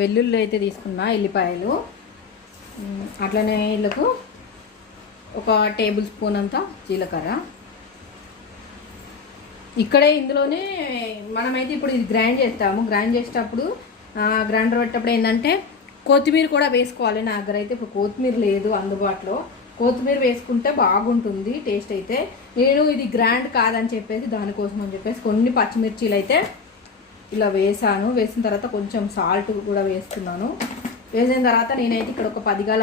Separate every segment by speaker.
Speaker 1: వెల్లుల్లి అయితే తీసుకున్నా ఎల్లిపాయలు. అట్లనే వీళ్ళకు ఒక టేబుల్ స్పూన్ అంతా జీలకర్ర. ఇక్కడే ఇందులోనే మనమైతే ఇప్పుడు ఇది గ్రైండ్ చేస్తాము. గ్రైండ్ చేసేటప్పుడు గ్రైండర్ పెట్టేటప్పుడు ఏంటంటే కొత్తిమీర కూడా వేసుకోవాలి నా దగ్గర అయితే. ఇప్పుడు కొత్తిమీర లేదు అందుబాటులో. కొత్తిమీర వేసుకుంటే బాగుంటుంది టేస్ట్ అయితే. నేను ఇది గ్రాండ్ కాదని చెప్పేసి దానికోసం అని చెప్పేసి కొన్ని పచ్చిమిర్చీలు అయితే ఇలా వేసాను వేసిన తర్వాత కొంచెం సాల్ట్ కూడా వేస్తున్నాను. వేసిన తర్వాత నేనైతే ఇక్కడ ఒక పది గల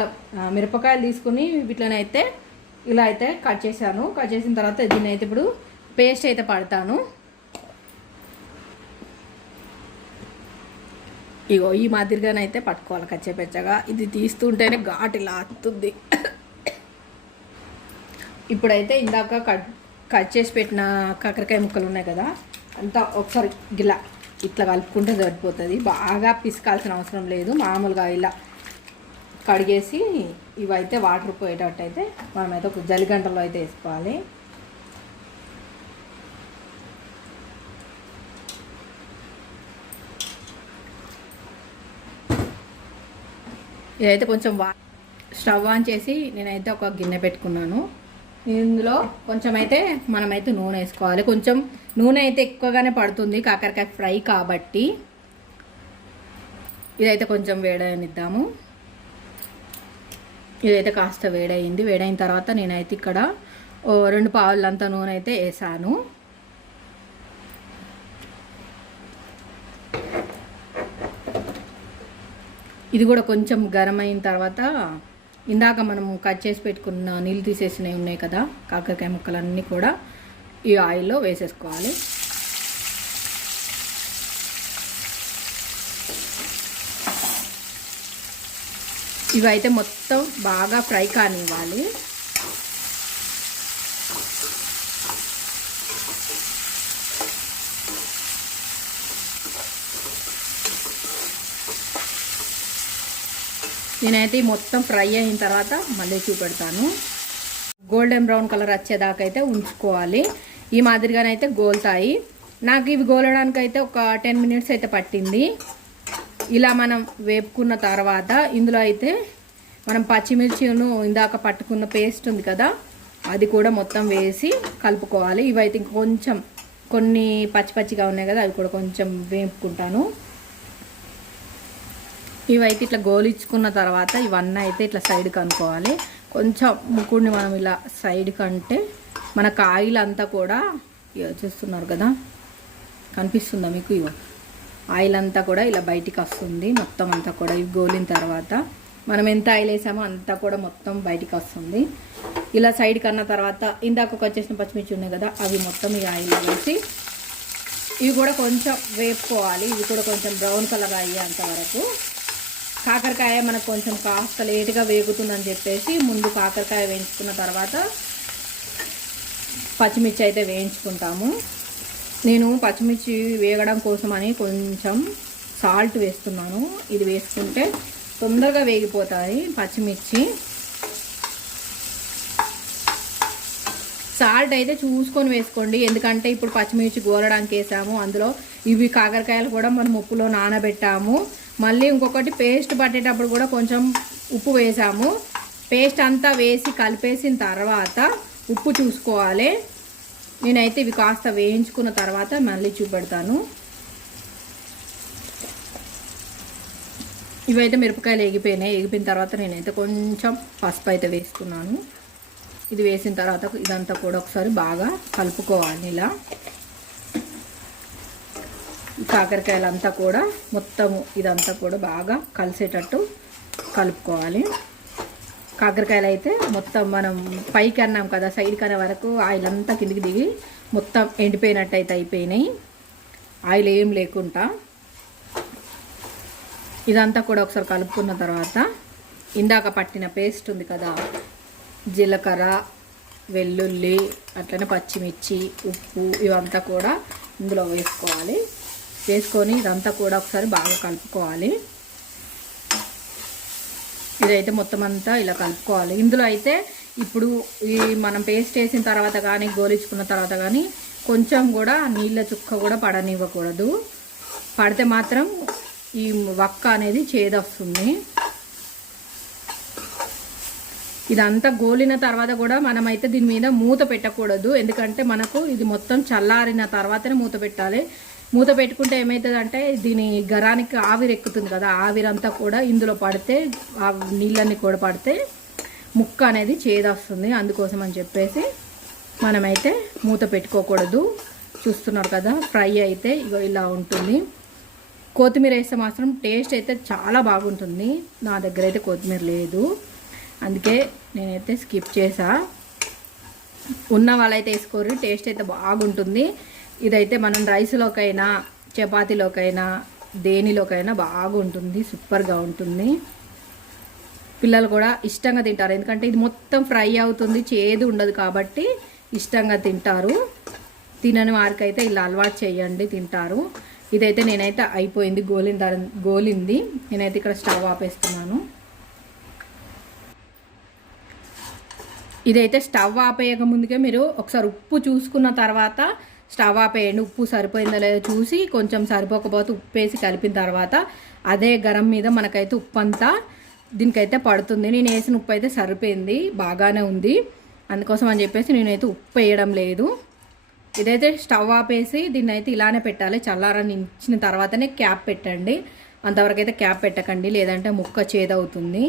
Speaker 1: మిరపకాయలు తీసుకుని వీటిలోనైతే ఇలా అయితే కట్ చేశాను. కట్ చేసిన తర్వాత దీన్ని అయితే ఇప్పుడు పేస్ట్ అయితే పడతాను. ఇగో ఈ మాదిరిగానైతే పట్టుకోవాలి కచ్చేపెచ్చగా ఇది తీస్తుంటేనే ఘాటు ఇలా అత్తుంది. ఇప్పుడైతే ఇందాక కట్ కట్ చేసి పెట్టిన కాకరకాయ ముక్కలు ఉన్నాయి కదా అంతా ఒకసారి గిలా ఇట్లా కలుపుకుంటే సరిపోతుంది. బాగా పిసకాల్సిన అవసరం లేదు. మామూలుగా ఇలా కడిగేసి ఇవైతే వాటర్ పోయేటట్టు అయితే మనమైతే ఒక జలిగంటలో అయితే వేసుకోవాలి. ఇదైతే కొంచెం వా స్టవ్ ఆన్ చేసి నేనైతే ఒక గిన్నె పెట్టుకున్నాను. ఇందులో కొంచెం అయితే మనమైతే నూనె వేసుకోవాలి. కొంచెం నూనె అయితే ఎక్కువగానే పడుతుంది కాకరకాయ ఫ్రై కాబట్టి. ఇదైతే కొంచెం వేడనిద్దాము. ఇదైతే కాస్త వేడయింది. వేడైన తర్వాత నేనైతే ఇక్కడ ఓ రెండు పావులంత నూనె అయితే వేసాను. ఇది కూడా కొంచెం గరం అయిన తర్వాత ఇందాక మనం కట్ చేసి పెట్టుకున్న నీళ్ళు తీసేసినవి ఉన్నాయి కదా కాకరకాయ ముక్కలన్నీ కూడా ఈ ఆయిల్లో వేసేసుకోవాలి. ఇవైతే మొత్తం బాగా ఫ్రై కానివ్వాలి. నేనైతే మొత్తం ఫ్రై అయిన తర్వాత మళ్ళీ చూపెడతాను. గోల్డెన్ బ్రౌన్ కలర్ వచ్చేదాకా అయితే ఉంచుకోవాలి. ఈ మాదిరిగానైతే గోల్తాయి. నాకు ఇవి గోలడానికి అయితే ఒక టెన్ మినిట్స్ అయితే పట్టింది. ఇలా మనం వేపుకున్న తర్వాత ఇందులో అయితే మనం పచ్చిమిర్చిను ఇందాక పట్టుకున్న పేస్ట్ ఉంది కదా అది కూడా మొత్తం వేసి కలుపుకోవాలి. ఇవైతే ఇంకొంచెం కొన్ని పచ్చి పచ్చిగా ఉన్నాయి కదా అవి కూడా కొంచెం వేపుకుంటాను. ఇవైతే ఇట్లా గోలించుకున్న తర్వాత ఇవన్నీ అయితే ఇట్లా సైడ్కి అనుకోవాలి. కొంచెం ముక్కుడిని మనం ఇలా సైడ్కి అంటే మన ఆయిల్ అంతా కూడా ఇగో చూస్తున్నారు కదా? కనిపిస్తుందా మీకు ఇవ ఆయిల్ అంతా కూడా ఇలా బయటికి వస్తుంది. మొత్తం అంతా కూడా ఇవి గోలిన తర్వాత మనం ఎంత ఆయిల్ వేసామో అంతా కూడా మొత్తం బయటికి వస్తుంది. ఇలా సైడ్కి అన్న తర్వాత ఇందాక ఒక వచ్చేసిన పచ్చిమిర్చి ఉన్నాయి కదా అవి మొత్తం ఈ ఆయిల్ వేసి ఇవి కూడా కొంచెం వేపుకోవాలి. ఇవి కూడా కొంచెం బ్రౌన్ కలర్ అయ్యేంత వరకు కాకరకాయ మనకు కొంచెం కాస్త లేటుగా వేగుతుందని చెప్పేసి ముందు కాకరకాయ వేయించుకున్న తర్వాత పచ్చిమిర్చి అయితే వేయించుకుంటాము. నేను పచ్చిమిర్చి వేగడం కోసమని కొంచెం సాల్ట్ వేస్తున్నాను. ఇది వేసుకుంటే తొందరగా వేగిపోతాయి పచ్చిమిర్చి. సాల్ట్ అయితే చూసుకొని వేసుకోండి. ఎందుకంటే ఇప్పుడు పచ్చిమిర్చి గోలడానికి వేసాము. అందులో ఇవి కాకరకాయలు కూడా మనం ఉప్పులో నానబెట్టాము. మళ్ళీ ఇంకొకటి పేస్ట్ పట్టేటప్పుడు కూడా కొంచెం ఉప్పు వేసాము. పేస్ట్ అంతా వేసి కలిపేసిన తర్వాత ఉప్పు చూసుకోవాలి. నేనైతే ఇవి కాస్త వేయించుకున్న తర్వాత మళ్ళీ చూపెడతాను. ఇవైతే మిరపకాయలు ఎగిపోయినాయి ఎగిపోయిన తర్వాత నేనైతే కొంచెం పసుపు అయితే వేసుకున్నాను. ఇది వేసిన తర్వాత ఇదంతా కూడా ఒకసారి బాగా కలుపుకోవాలి ఇలా. కాకరకాయలంతా కూడా మొత్తము ఇదంతా కూడా బాగా కలిసేటట్టు కలుపుకోవాలి. కాకరకాయలు అయితే మొత్తం మనం పైకి అన్నాం కదా సైడ్ అనే వరకు ఆయిల్ అంతా కిందికి దిగి మొత్తం ఎండిపోయినట్టు అయితే అయిపోయినాయి. ఆయిల్ ఏం లేకుండా ఇదంతా కూడా ఒకసారి కలుపుకున్న తర్వాత ఇందాక పట్టిన పేస్ట్ ఉంది కదా జీలకర్ర వెల్లుల్లి అట్లనే పచ్చిమిర్చి ఉప్పు ఇవంతా కూడా ఇందులో వేసుకోవాలి. వేసుకొని ఇదంతా కూడా ఒకసారి బాగా కలుపుకోవాలి. ఇదైతే మొత్తం అంతా ఇలా కలుపుకోవాలి. ఇందులో అయితే ఇప్పుడు ఈ మనం పేస్ట్ వేసిన తర్వాత కానీ గోలించుకున్న తర్వాత కానీ కొంచెం కూడా నీళ్ళ చుక్క కూడా పడనివ్వకూడదు. పడితే మాత్రం ఈ వక్క అనేది చేదొస్తుంది. ఇదంతా గోలిన తర్వాత కూడా మనమైతే దీని మీద మూత పెట్టకూడదు. ఎందుకంటే మనకు ఇది మొత్తం చల్లారిన తర్వాతనే మూత పెట్టాలి. మూత పెట్టుకుంటే ఏమవుతుందంటే దీని గరానికి ఆవిరి ఎక్కుతుంది కదా ఆవిరంతా కూడా ఇందులో పడితే ఆ నీళ్ళన్నీ కూడా పడితే ముక్క అనేది చేదొస్తుంది. అందుకోసం అని చెప్పేసి మనమైతే మూత పెట్టుకోకూడదు. చూస్తున్నారు కదా ఫ్రై అయితే ఇగో ఇలా ఉంటుంది. కొత్తిమీర వేస్తే మాత్రం టేస్ట్ అయితే చాలా బాగుంటుంది. నా దగ్గర అయితే కొత్తిమీర లేదు. అందుకే నేనైతే స్కిప్ చేసా. ఉన్న వాళ్ళైతే వేసుకోరు టేస్ట్ అయితే బాగుంటుంది. ఇదైతే మనం రైస్లోకైనా చపాతీలోకైనా దేనిలోకైనా బాగుంటుంది సూపర్గా ఉంటుంది. పిల్లలు కూడా ఇష్టంగా తింటారు. ఎందుకంటే ఇది మొత్తం ఫ్రై అవుతుంది చేదు ఉండదు కాబట్టి ఇష్టంగా తింటారు. తినని వారికి అయితే ఇలా అలవాటు చేయండి తింటారు. ఇదైతే నేనైతే అయిపోయింది గోలిన గోలింది. నేనైతే ఇక్కడ స్టవ్ ఆపేస్తున్నాను. ఇదైతే స్టవ్ ఆపేయక ముందుకే మీరు ఒకసారి ఉప్పు చూసుకున్న తర్వాత స్టవ్ ఆపేయండి ఉప్పు సరిపోయిందో లేదో చూసి కొంచెం సరిపోకపోతే ఉప్పు వేసి కలిపిన తర్వాత అదే గరం మీద మనకైతే ఉప్పు అంతా దీనికైతే పడుతుంది. నేను వేసిన ఉప్పు అయితే సరిపోయింది బాగానే ఉంది. అందుకోసం అని చెప్పేసి నేనైతే ఉప్పు వేయడం లేదు. ఇదైతే స్టవ్ ఆపేసి దీన్ని అయితే ఇలానే పెట్టాలి. చల్లారని ఇచ్చిన తర్వాతనే క్యాప్ పెట్టండి. అంతవరకు అయితే క్యాప్ పెట్టకండి లేదంటే ముక్క చేదవుతుంది.